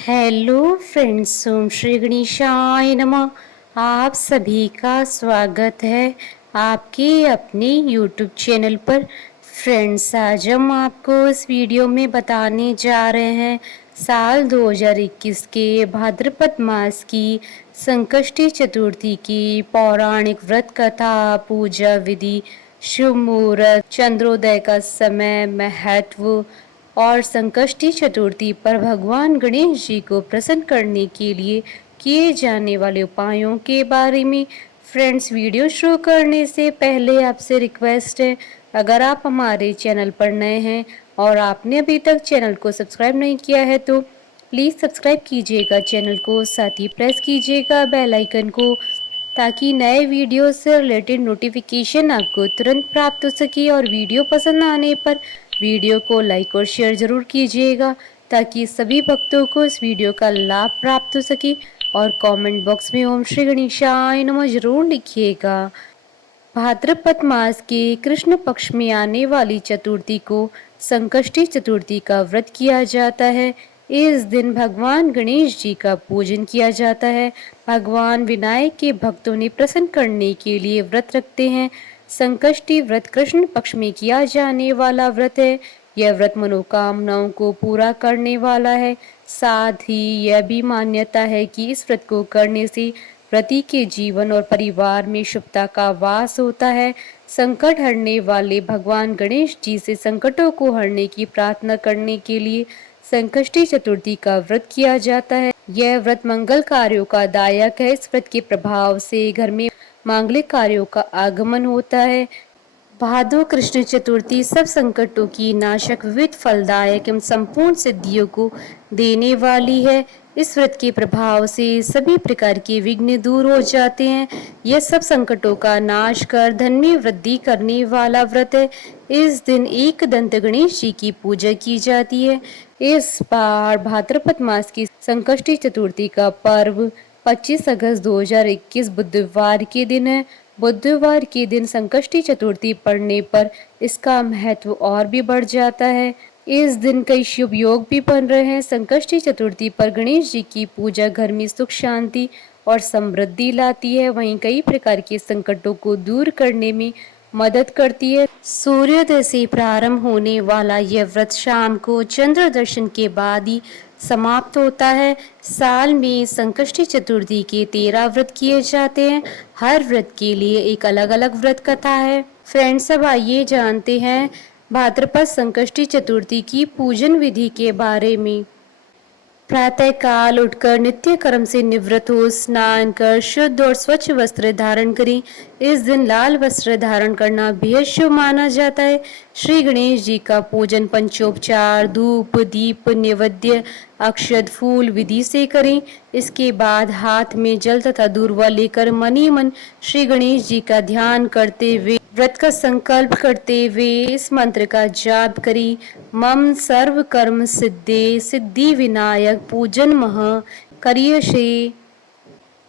Hello friends, ओम श्री गणेशाय नमः। आप सभी का स्वागत है आपके अपने यूट्यूब चैनल पर। फ्रेंड्स, आज हम आपको इस वीडियो में बताने जा रहे हैं साल 2021 के भाद्रपद मास की संकष्टी चतुर्थी की पौराणिक व्रत कथा, पूजा विधि, शुभ मुहूर्त, चंद्रोदय का समय, महत्व और संकष्टी चतुर्थी पर भगवान गणेश जी को प्रसन्न करने के लिए किए जाने वाले उपायों के बारे में। फ्रेंड्स, वीडियो शुरू करने से पहले आपसे रिक्वेस्ट है, अगर आप हमारे चैनल पर नए हैं और आपने अभी तक चैनल को सब्सक्राइब नहीं किया है तो प्लीज़ सब्सक्राइब कीजिएगा चैनल को, साथ ही प्रेस कीजिएगा बेल आइकन को ताकि नए वीडियो से रिलेटेड नोटिफिकेशन आपको तुरंत प्राप्त हो सके। और वीडियो पसंद आने पर वीडियो को लाइक और शेयर ज़रूर कीजिएगा ताकि सभी भक्तों को इस वीडियो का लाभ प्राप्त हो सके। और कमेंट बॉक्स में ओम श्री गणेशाय नमः जरूर लिखिएगा। भाद्रपद मास के कृष्ण पक्ष में आने वाली चतुर्थी को संकष्टी चतुर्थी का व्रत किया जाता है। इस दिन भगवान गणेश जी का पूजन किया जाता है। भगवान विनायक के भक्तों ने प्रसन्न करने के लिए व्रत रखते हैं। संकष्टी व्रत कृष्ण पक्ष में किया जाने वाला व्रत है। यह व्रत मनोकामनाओं को पूरा करने वाला है। साथ ही यह भी मान्यता है कि इस व्रत को करने से व्रती के जीवन और परिवार में शुभता का वास होता है। संकट हरने वाले भगवान गणेश जी से संकटों को हरने की प्रार्थना करने के लिए संकष्टी चतुर्थी का व्रत किया जाता है। यह व्रत मंगल कार्यों का दायक है। इस व्रत के प्रभाव से घर में मांगलिक कार्यों का आगमन होता है। भादो कृष्ण चतुर्थी सब संकटों की नाशक, विविध फलदायक एवं संपूर्ण सिद्धियों को देने वाली है। इस व्रत के प्रभाव से सभी प्रकार के विघ्न दूर हो जाते हैं। यह सब संकटों का नाश कर धन में वृद्धि करने वाला व्रत है। इस दिन एक दंत गणेश जी की पूजा की जाती है। इस बार भाद्रपद मास की संकष्टी चतुर्थी का पर्व 25 अगस्त 2021 बुधवार के दिन है। बुधवार के दिन संकष्टी चतुर्थी पड़ने पर इसका महत्व और भी बढ़ जाता है। इस दिन कई शुभ योग भी बन रहे हैं। संकष्टी चतुर्थी पर गणेश जी की पूजा घर में सुख, शांति और समृद्धि लाती है। वहीं कई प्रकार के संकटों को दूर करने में मदद करती है। सूर्योदय से प्रारंभ होने वाला यह व्रत शाम को चंद्र दर्शन के बाद ही समाप्त होता है। साल में संकष्टी चतुर्थी के 13 व्रत किए जाते हैं। हर व्रत के लिए एक अलग अलग व्रत कथा है। फ्रेंड्स, अब आइए जानते हैं भाद्रपद संकष्टी चतुर्थी की पूजन विधि के बारे में। प्रातः काल उठकर नित्य कर्म से निवृत्त हो स्नान कर शुद्ध और स्वच्छ वस्त्र धारण करें। इस दिन लाल वस्त्र धारण करना बेहद शुभ माना जाता है। श्री गणेश जी का पूजन पंचोपचार, धूप, दीप, नैवेद्य, अक्षत, फूल विधि से करें। इसके बाद हाथ में जल तथा दूर्वा लेकर मन ही मन श्री गणेश जी का ध्यान करते हुए व्रत का संकल्प करते हुए इस मंत्र का जाप करें। मम सर्व कर्म सिद्धे सिद्धि विनायक पूजन मह करिय श्री।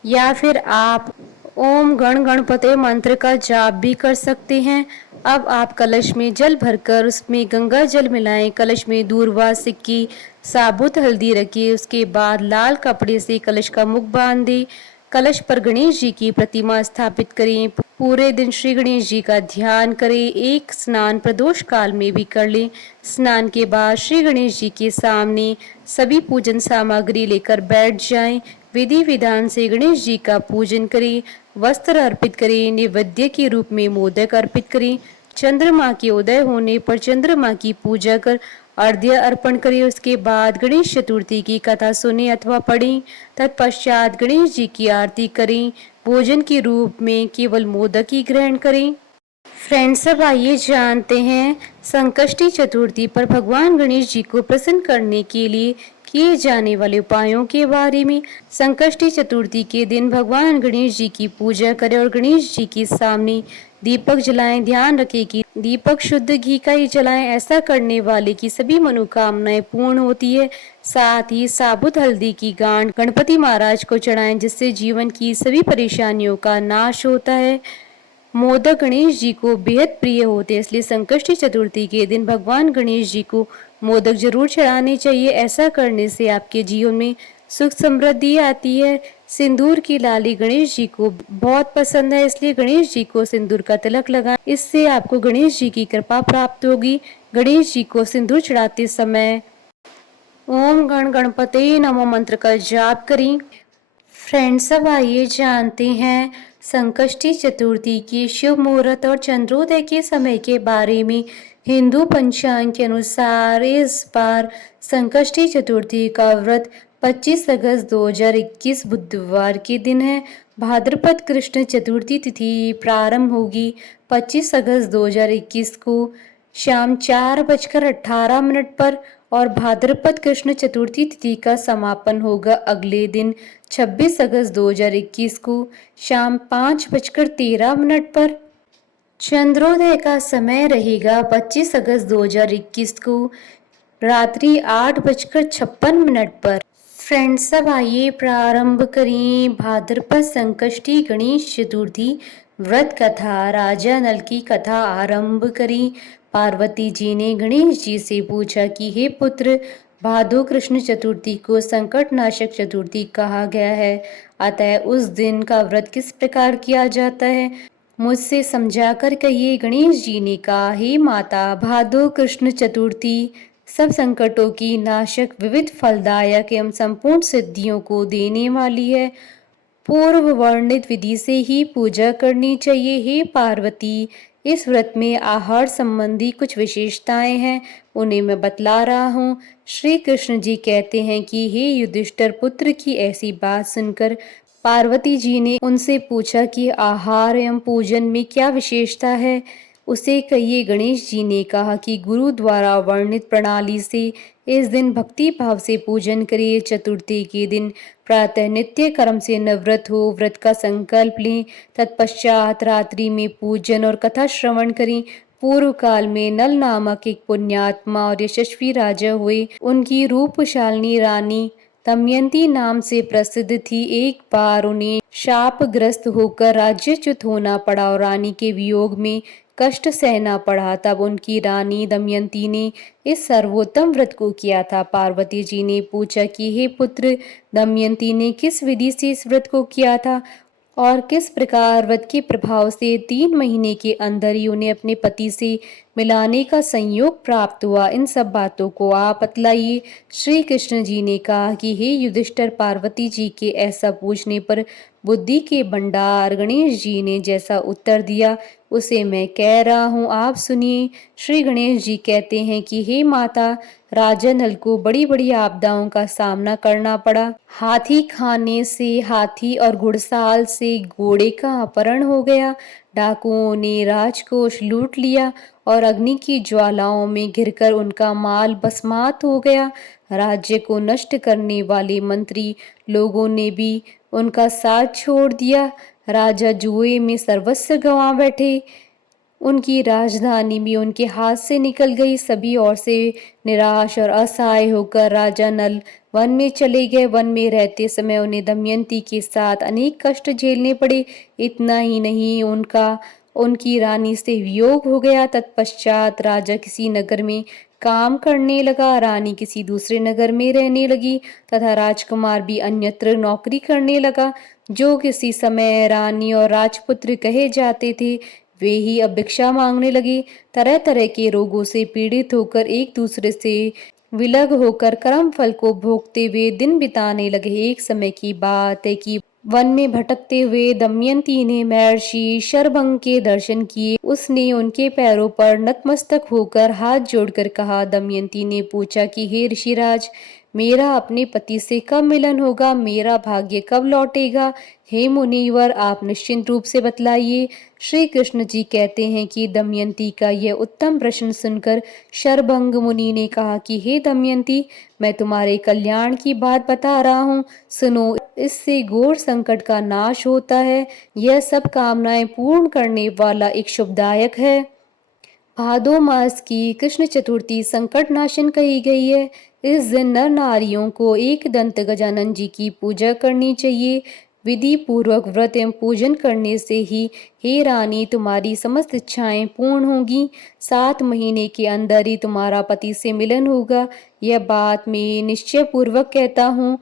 या फिर आप ओम गण गणपते मंत्र का जाप भी कर सकते हैं। अब आप कलश में जल भरकर उसमें गंगा जल मिलाएं। कलश में दूर्वा, सिक्की, साबुत हल्दी रखिए। उसके बाद लाल कपड़े से कलश का मुख बांध दें। कलश पर गणेश जी की प्रतिमा स्थापित करें। पूरे दिन श्री गणेश जी का ध्यान करें। एक स्नान प्रदोष काल में भी कर लें। स्नान के बाद श्री गणेश जी के सामने सभी पूजन सामग्री लेकर बैठ जाएं। विधि विधान से गणेश जी का पूजन करें। वस्त्र अर्पित करें। नैवेद्य के रूप में मोदक अर्पित करें। चंद्रमा के उदय होने पर चंद्रमा की पूजा कर अर्घ्य अर्पण करें। उसके बाद गणेश चतुर्थी की कथा सुने अथवा पढ़ें। तत्पश्चात गणेश जी की आरती करें। भोजन के रूप में केवल मोदक ही ग्रहण करें। फ्रेंड्स, अब आइए जानते हैं संकष्टी चतुर्थी पर भगवान गणेश जी को प्रसन्न करने के लिए किए जाने वाले उपायों के बारे में। संकष्टी चतुर्थी के दिन भगवान गणेश जी की पूजा करें और गणेश जी के सामने दीपक जलाएं। ध्यान रखें कि दीपक शुद्ध घी का ही जलाएं। ऐसा करने वाले की सभी मनोकामनाएं पूर्ण होती है। साथ ही साबुत हल्दी की गांठ गणपति महाराज को चढ़ाएं, जिससे जीवन की सभी परेशानियों का नाश होता है। मोदक गणेश जी को बेहद प्रिय होते हैं, इसलिए संकष्टी चतुर्थी के दिन भगवान गणेश जी को मोदक जरूर चढ़ाने चाहिए। ऐसा करने से आपके जीवन में सुख समृद्धि आती है। सिंदूर की लाली गणेश जी को बहुत पसंद है, इसलिए गणेश जी को सिंदूर का तिलक लगाएं। इससे आपको गणेश जी की कृपा प्राप्त होगी। गणेश जी को सिंदूर चढ़ाते समय ओम गण गणपते नमो मंत्र का जाप करें। फ्रेंड्स, अब आइए जानते हैं संकष्टी चतुर्थी के शुभ मुहूर्त और चंद्रोदय के समय के बारे में। हिंदू पंचांग के अनुसार इस बार संकष्टी चतुर्थी का व्रत 25 अगस्त 2021 बुधवार के दिन है। भाद्रपद कृष्ण चतुर्थी तिथि प्रारंभ होगी 25 अगस्त 2021 को शाम 4:18 पर और भाद्रपद कृष्ण चतुर्थी तिथि का समापन होगा अगले दिन 26 अगस्त 2021 को शाम 5:13 पर। चंद्रोदय का समय रहेगा 25 अगस्त 2021 को रात्रि 8:56 पर। फ्रेंड्स, अब आइए प्रारंभ करें भाद्रपद संकष्टी गणेश चतुर्थी व्रत कथा। राजा नल की कथा आरंभ करें। पार्वती जी ने गणेश जी से पूछा कि हे पुत्र, भादो कृष्ण चतुर्थी को संकट नाशक चतुर्थी कहा गया है, अतः उस दिन का व्रत किस प्रकार किया जाता है, मुझसे समझा कर कहिए। गणेश जी ने कहा, हे माता, भादो कृष्ण चतुर्थी सब संकटों की नाशक, विविध फलदायक एवं संपूर्ण सिद्धियों को देने वाली है। पूर्व वर्णित विधि से ही पूजा करनी चाहिए। हे पार्वती, इस व्रत में आहार संबंधी कुछ विशेषताएं हैं, उन्हें मैं बतला रहा हूँ। श्री कृष्ण जी कहते हैं कि हे युधिष्ठिर पुत्र की ऐसी बात सुनकर पार्वती जी ने उनसे पूछा कि आहार एवं पूजन में क्या विशेषता है, उसे कहिए। गणेश जी ने कहा कि गुरु द्वारा वर्णित प्रणाली से इस दिन भक्ति भाव से पूजन करिए। चतुर्थी के दिन प्रातः नित्य कर्म से निवृत्त हो व्रत का संकल्प लें। तत्पश्चात रात्रि में पूजन और कथा श्रवण करें। पूर्व काल में नल नामक एक पुण्यात्मा और यशस्वी राजा हुए। उनकी रूपशालिनी रानी दमयंती नाम से प्रसिद्ध थी। एक बार उन्हें शापग्रस्त होकर राज्यच्युत होना पड़ा और रानी के वियोग में कष्ट सहना पड़ा। तब उनकी रानी दमयंती ने इस सर्वोत्तम व्रत को किया था। पार्वती जी ने पूछा कि हे पुत्र, दमयंती ने किस विधि से इस व्रत को किया था और किस प्रकार व्रत के प्रभाव से 3 महीने के अंदर ही उन्हें अपने पति से मिलाने का संयोग प्राप्त हुआ, इन सब बातों को आप बतलाइए। श्री कृष्ण जी ने कहा कि हे युधिष्ठिर, पार्वती जी के ऐसा पूछने पर बुद्धि के भंडार गणेश जी ने जैसा उत्तर दिया उसे मैं कह रहा हूँ, आप सुनिए। श्री गणेश जी कहते हैं कि हे माता, राजा नल को बड़ी बड़ी आपदाओं का सामना करना पड़ा। हाथी खाने से हाथी और घुड़साल से घोड़े का अपहरण हो गया। डाकुओं ने राजकोष लूट लिया और अग्नि की ज्वालाओं में घिरकर उनका माल भस्मात हो गया। राज्य को नष्ट करने वाले मंत्री लोगों ने भी उनका साथ छोड़ दिया। राजा जुए में सर्वस्व गंवा बैठे। उनकी राजधानी भी उनके हाथ से निकल गई। सभी ओर से निराश और असहाय होकर राजा नल वन में चले गए। वन में रहते समय उन्हें दमयंती के साथ अनेक कष्ट झेलने पड़े। इतना ही नहीं, उनकी रानी से वियोग हो गया। तत्पश्चात राजा किसी नगर में काम करने लगा, रानी किसी दूसरे नगर में रहने लगी तथा राजकुमार भी अन्यत्र नौकरी करने लगा। जो किसी समय रानी और राजपुत्र कहे जाते थे, वे ही अब भिक्षा मांगने लगे। तरह तरह के रोगों से पीड़ित होकर एक दूसरे से विलग होकर कर्म फल को भोगते हुए दिन बिताने लगे। एक समय की बात है कि वन में भटकते हुए दमयंती ने महर्षि शरभंग के दर्शन किए। उसने उनके पैरों पर नतमस्तक होकर हाथ जोड़कर कहा। दमयंती ने पूछा कि हे ऋषिराज, मेरा अपने पति से कब मिलन होगा, मेरा भाग्य कब लौटेगा? हे मुनिवर, आप निश्चिंत रूप से बतलाइए। श्री कृष्ण जी कहते हैं कि दमयंती का यह उत्तम प्रश्न सुनकर शरभंग मुनि ने कहा कि हे दमयंती, मैं तुम्हारे कल्याण की बात बता रहा हूँ, सुनो। इससे घोर संकट का नाश होता है। यह सब कामनाएं पूर्ण करने वाला एक शुभदायक है। भादो मास की कृष्ण चतुर्थी संकट नाशन कही गई है। इस दिन नर नारियों को एक दंत गजानन जी की पूजा करनी चाहिए। विधि पूर्वक व्रत एवं पूजन करने से ही हे रानी तुम्हारी समस्त इच्छाएं पूर्ण होंगी। 7 महीने के अंदर ही तुम्हारा पति से मिलन होगा। यह बात मैं निश्चय पूर्वक कहता हूँ।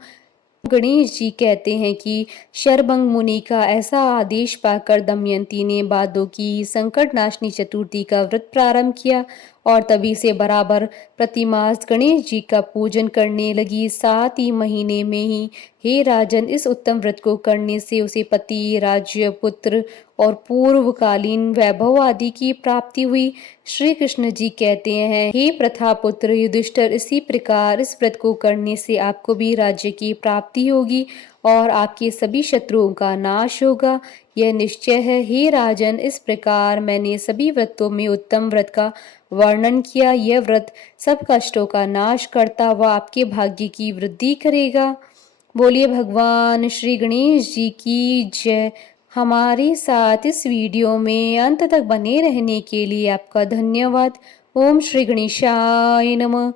गणेश जी कहते हैं कि शरभंग मुनि का ऐसा आदेश पाकर दमयंती ने भादों की संकट नाशनी चतुर्थी का व्रत प्रारंभ किया और तभी से बराबर प्रतिमास गणेश जी का पूजन करने लगी। 7 ही महीने में ही हे राजन, इस उत्तम व्रत को करने से उसे पति, राज्य, पुत्र और पूर्वकालीन वैभव आदि की प्राप्ति हुई। श्री कृष्ण जी कहते हैं, हे प्रथापुत्र युधिष्ठिर, इसी प्रकार इस व्रत को करने से आपको भी राज्य की प्राप्ति होगी और आपके सभी शत्रुओं का नाश होगा। यह निश्चय है। हे राजन, इस प्रकार मैंने सभी व्रतों में उत्तम व्रत का वर्णन किया। यह व्रत सब कष्टों का नाश करता व आपके भाग्य की वृद्धि करेगा। बोलिए भगवान श्री गणेश जी की जय। हमारे साथ इस वीडियो में अंत तक बने रहने के लिए आपका धन्यवाद। ओम श्री गणेशाय नमः।